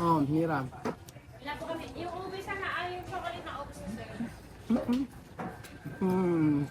Oh, Mira. Wala po kami. Yung ube sana ay yung chocolate na ubos na sir. Hmm.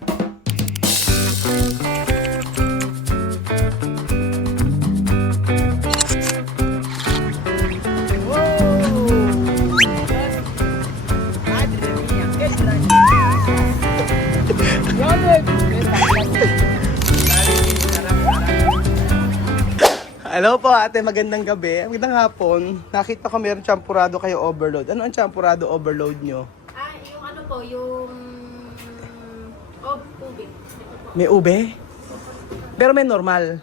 Hello po ate, magandang gabi. Magandang hapon. Nakita ko meron champurado kayo overload. Ano ang champurado overload nyo? Ah, yung ano po, yung ube. May ube? Pero may normal.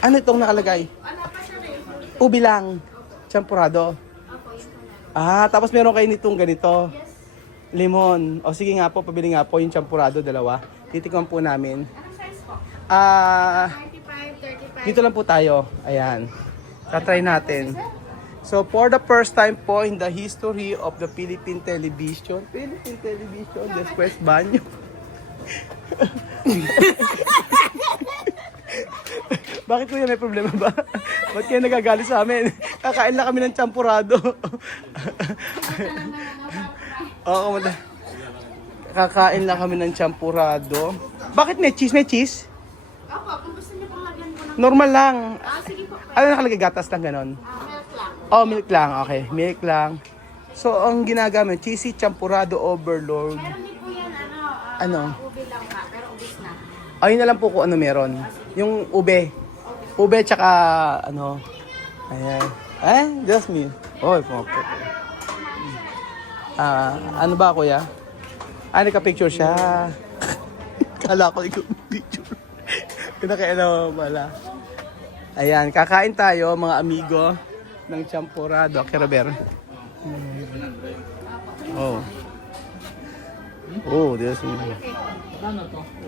Ano itong nakalagay? Ano pa siya na yun? Ube lang. Champurado. Opo, yun po na. Ah, tapos meron kayo nitong ganito. Lemon. O sige nga po, pabili nga po yung champurado, dalawa. Titikman po namin. Anong size po? Ah, 35, 35. dito lang po tayo. Ayan. Tatry natin. So, for the first time po in the history of the Philippine television, después banyo. Bakit kuya, may problema ba? Ba't kayo nagagalit sa amin? Kakain lang kami ng champurado. Oo, kakain lang kami ng champurado. Bakit may cheese? May cheese? Opo, kung gusto niyo pang lagyan po ng... Normal lang. Ah, sige po. Ano nakalagay? Gatas lang ganon? Milk lang. Oh, milk lang. Okay, milk lang. So, ang ginagamit, cheesy champurado overload. Meron din po yan, Ano? ube lang ha, pero ubis na. Ayun na lang po kung ano meron. Yung ube. Ube tsaka ano. Ayan. Eh, just me. Oh, pumapot. Ano ba kuya? Naka-picture siya. Kala ko ikaw picture. Kinakailan mo pala. Ayan, kakain tayo mga amigo ng champurado. Okay, Robert. Oh. Oh, Diyos mo.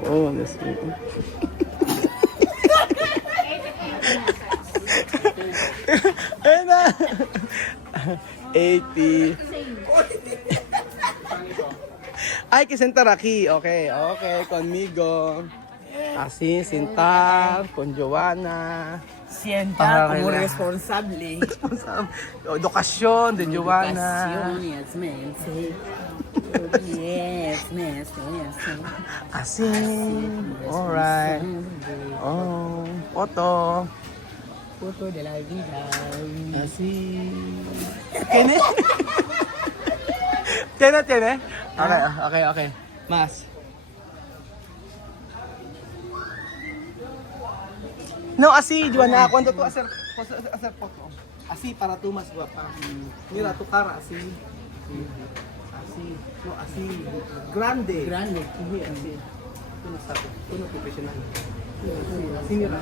Oh, Diyos mo. Ayun na. 80. Ay, kisentaraki. Okay, okay. Conmigo. Así, Sinta, con Joanna. Sienta como responsable. Edukasyon de Joanna. Yes, men. Yes, men. Yes. Así. Alright. Oh, foto. Foto de la vida. Así. ¿Tiene? ¿Tiene? Okay. Más. No, así, Joanna, cuando tú hacer foto. Así, para tú más guapa. Mira, tu cara, así. Así. No, así. Grande. Grande. Sí, así. Tú no sabes. Tú no profesional. Así, mira.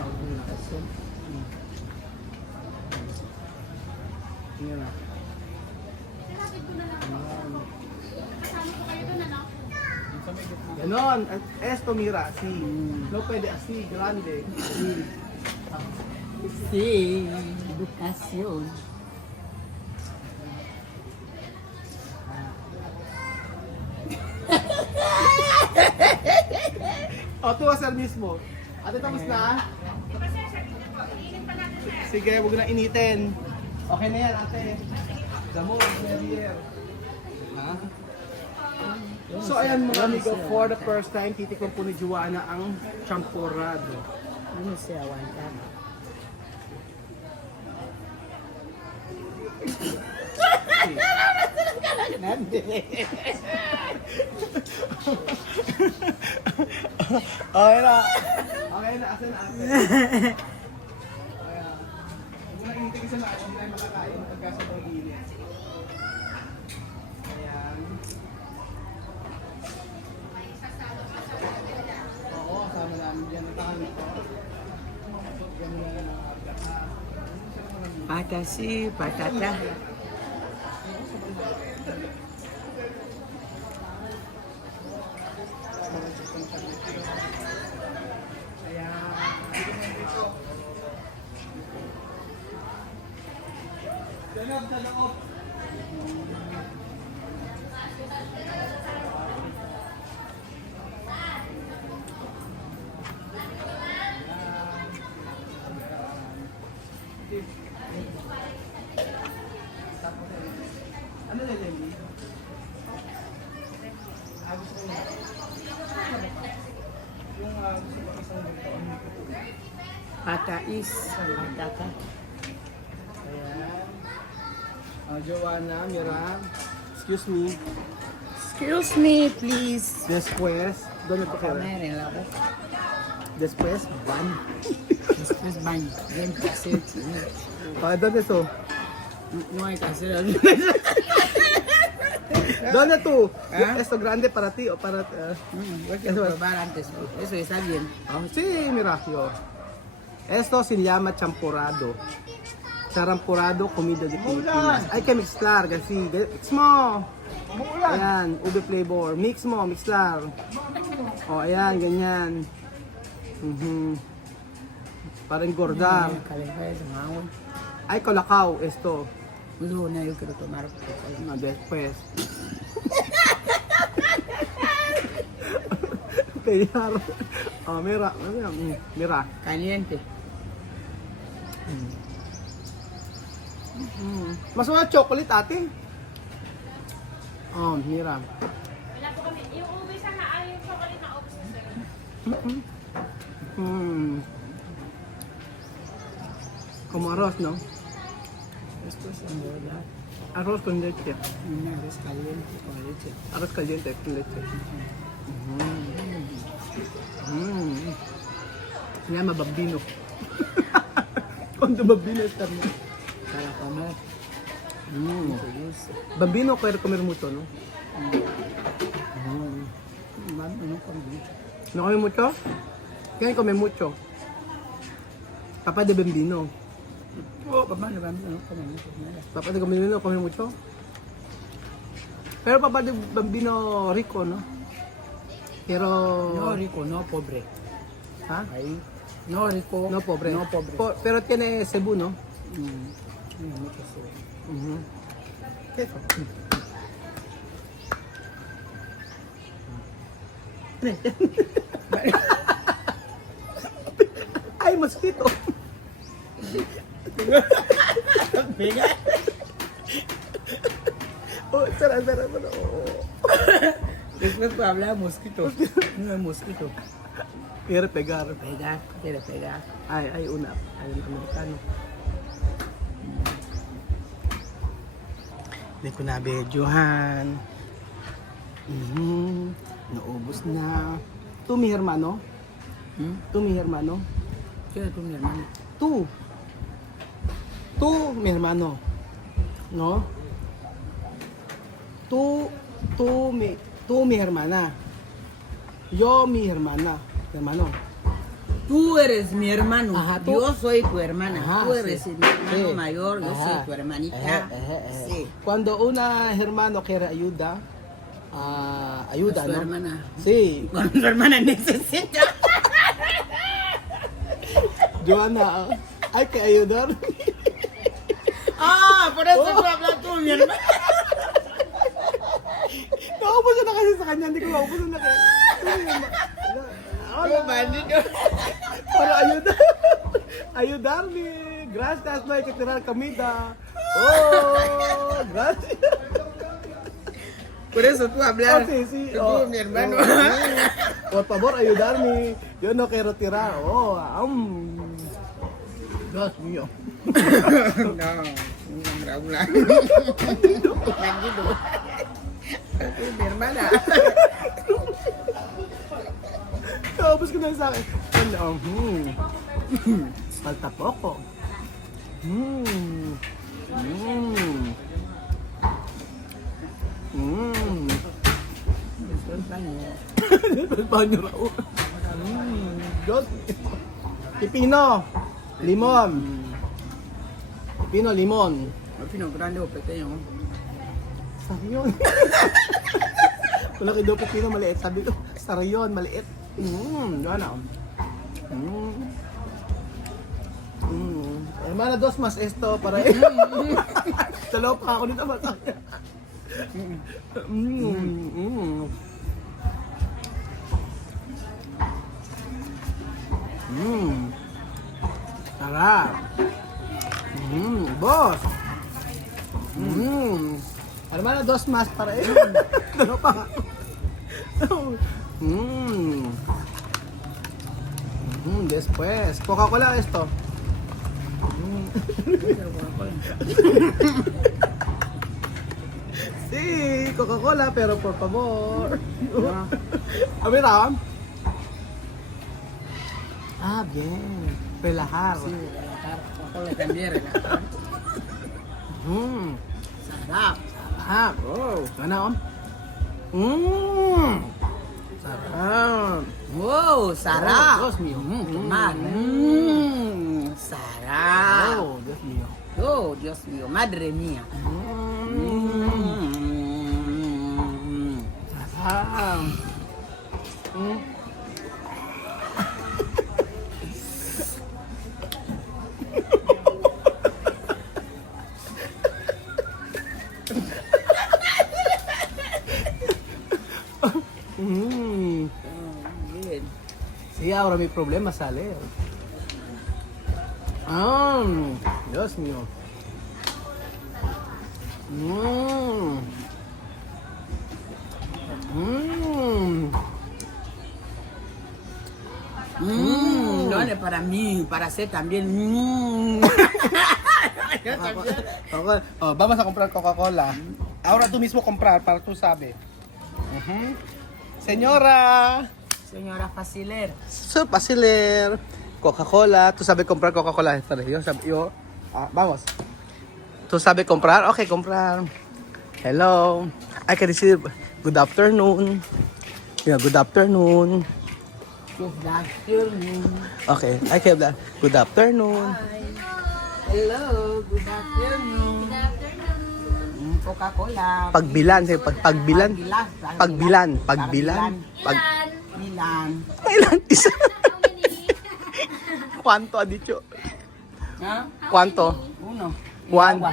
Mira. Ganon. Esto, mira, así. No pwede así, grande. Así. Sí, educación. O, tú hacer mismo. Ate, tapos na? Sige, huwag na initin. Okay na yan, ate. Damo, here. So, ayan mga amigo, for the first time, titikman po ni Joanna ang champurado. No se aguanta. Okay na. Okay na, asan na ate? Ayan. Huwag na initin kasi na, hindi tayo makakain pagka sobrang init. Ayan. Oo, kasama namin dyan. Ito kami ito. Ganun na lang ang abdaka. Pata sí, patata. Daloob. Ano na Lenny? Gusto ko na. Yung gusto ko isang ganito. Patais. Patata. Ayan. Joanna, Mira. Excuse me. Excuse me, please. Después, ¿dónde te queda? Comer en la boca. Después, van. Después baño. Bien placer. ¿Dónde tú? No hay que hacer ¿Dónde tú? ¿Ah? ¿Esto grande para ti o para...? Voy a probar antes. Eso está bien. Sí, mira, yo. Esto se llama champurrado. Champurrado, comida de Pilipinas. Hay que mezclar, kasi. Mix mo. Ayan, ube flavor. Mix mo, mixlar. O, ayan, ganyan. Para engordar. Calefar es agua. Ay, colacao, esto. Una yo quiero tomar. No, después. Kaya, mira, mira. Caliente. Masama chocolate ate. Oh, mira. Wala po kami. Yung ube sana ay yung chocolate na ubos na sir. Como arroz, ¿no? Esto es en verdad. Arroz con leche. Una vez caliente con leche. Arroz caliente con leche. Se llama bambino. Cuando bambino está bien. Para comer. Dulce. Bambino puede comer mucho, ¿no? Mano, no come mucho. ¿No come mucho? ¿Quién come mucho? Papá de bambino. Papá no come mucho. Nada. Papá de bambino come mucho. Pero papá de bambino rico, ¿no? Pero... No rico, no pobre. ¿Ah? Ahí. No rico. No pobre. No pobre. Pero tiene Cebu, ¿no? Mucho solo. ¿Qué es eso? ¡Ay, mosquito! Pega. Oh, espera. Oh. Después para hablar mosquito. No es mosquito. Quiere pegar. Quiere pegar. Hay un americano. Hindi ko na bedyohan. Naubos na. Tu mi hermano? Tu mi hermano? ¿Qué es tu mi hermano? Tu mi hermano. No? Tu mi hermana. Yo mi hermana. Hermano. Tú eres mi hermano. Ajá, tú. Yo soy tu hermana. Ajá, Tú eres sí. mi hermano Sí. mayor. Yo Ajá. soy tu hermanita. Sí. Cuando una hermano quiere ayuda, ayuda, Su ¿no? hermana. Sí. Cuando tu hermana necesita. Joanna, hay que ayudar. Por eso tú hablas tú, mi hermana. Naubusan na kasi sa kanya, hindi ko maubusan na kaya. Para ayudarme. Gracias, no hay que tirar comida. Oh, gracias. Por eso tú hablas. Sí. Tú, mi hermano. Por favor, ayudarme. Yo no quiero tirar. Dios mío. No, hombre, habla. Tranquilo. Tú, mi hermana. Tapos ko na sa akin. Falta poco. Después baño. Banyo raw. Diyos. Pipino. Limon. Pipino, limon. ¿Al fin grande o pequeño? Sariyon. Wala kayo pipino, maliit. Sabi ko, sariyon, maliit. Yan ah. Hermana, dos más esto para Dalawa pa ako nito mata. Sarap. Boss. Hermano, dos más para él. Ano pa? Después, Coca-Cola esto. Sí, Coca-Cola, pero por favor. A ver, Ah, bien. Relajar. Sí, relajar. Coca-Cola también, relajar. Sarap. Sarap. Oh, ano? Sarap. Wow, sarap. Oh, Dios mío. Tomar. Sarap. Oh, Dios mío. Oh, Dios mío, madre mía. Sarap. Bien. Sí, ahora mi problema sale. Dios mío. No es para mí, para hacer también. Okay. Oh, vamos a comprar Coca-Cola. Ahora tú mismo comprar para tú sabes. Señora. Señora Faciler. So, Basiler. Coca-Cola. ¿Tú sabes comprar Coca-Cola? Espera, vamos. ¿Tú sabes comprar? Ok, comprar. Hello. I can receive good afternoon. Yeah, good afternoon. Good afternoon. Okay, I can that. Good afternoon. Hello, good afternoon. Coca-Cola. Pagbilan, say pagbilan. Pagbilan. Bilan. Ilan? Isa. Kwanto, adicho? ¿Ah? Kwanto? Uno. One. Agua.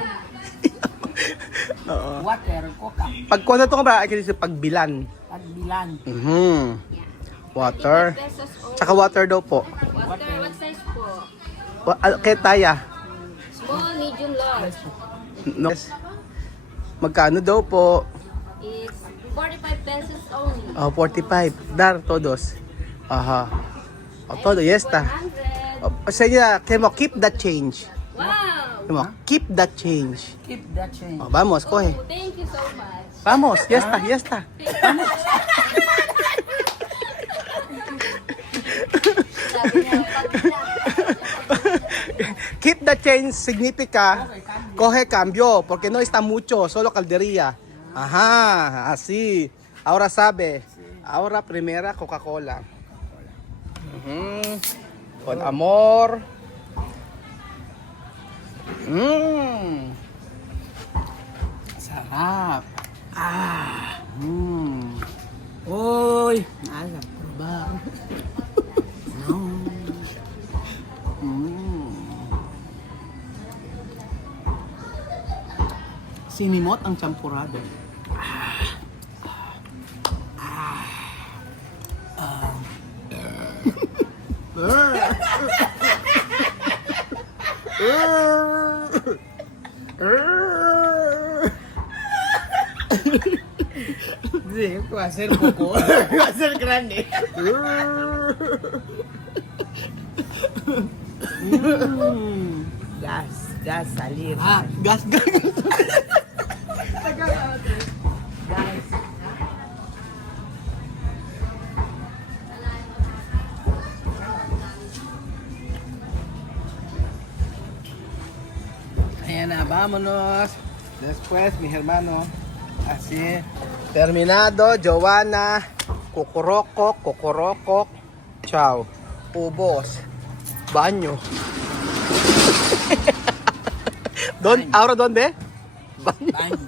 Oo. Water, coca. Pag kwanto to ka ba, I can say pagbilan. Pagbilan. Water. pesos only. Tsaka water daw po. Water, what size po? Kaya taya. Small, medium, large. No. Magkano daw po? It's 45 pesos only. 45. Dar, todos. Aha. Todo, yesta. 100. Sige, kaya mo, keep that change. Wow! Kaya mo, keep that change. Keep that change. Vamos, coge. Oh, thank you so much. Vamos, yesta. Sabi niya, Keep the change significa coge cambio porque no está mucho, solo caldería. Ajá, así. Ahora sabe. Ahora primera Coca-Cola. Con amor. Sarap. Uy, nada, probar. Sinimot ang champurado. Sí, va a ser poco, va a ser grande. Gas salir. Gas. Gas. Ayan na, vámonos. Después, mi hermano. Así. Terminado, Joanna. Kukurokok. Ciao. Ubos. Banyo. ¿Ahora dónde? Banyo. Baño.